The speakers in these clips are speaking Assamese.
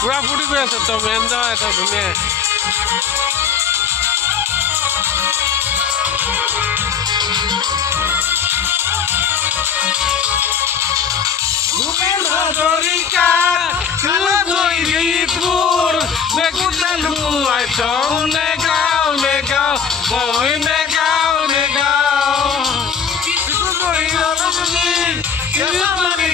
পুৰা ফুটি গৈ আছে তো মেন যাওঁ এটা ধুনীয়া ভূপেন হাজৰিকা গীতবোৰ বেগুতে লুৱাই থওঁ নেগাওঁ নেগাওঁ মই নেগাওঁ নেগাওঁ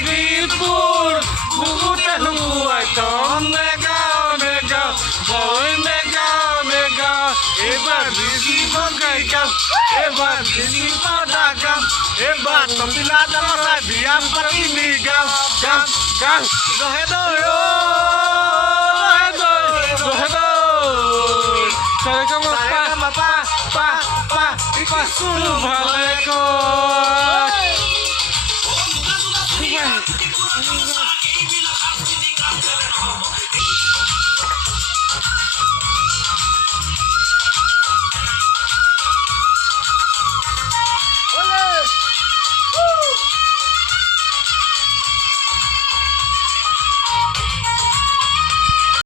গীতবোৰ বুকুতে লুৱাই থওঁ নেগাওঁ নেগাওঁ মই নেগাওঁ নেগাওঁ এবাৰ বিজিব গাই গাম এবাৰ বিজিব নাগাম এবাৰ তপিলা ডাঙৰ বিয়াম পাতি নি গাম গাম গাম ৰহে দৈ ৰহে দৈ ৰহে দৈ চৰকাম পা পা পা পা সুৰু ভালে কয়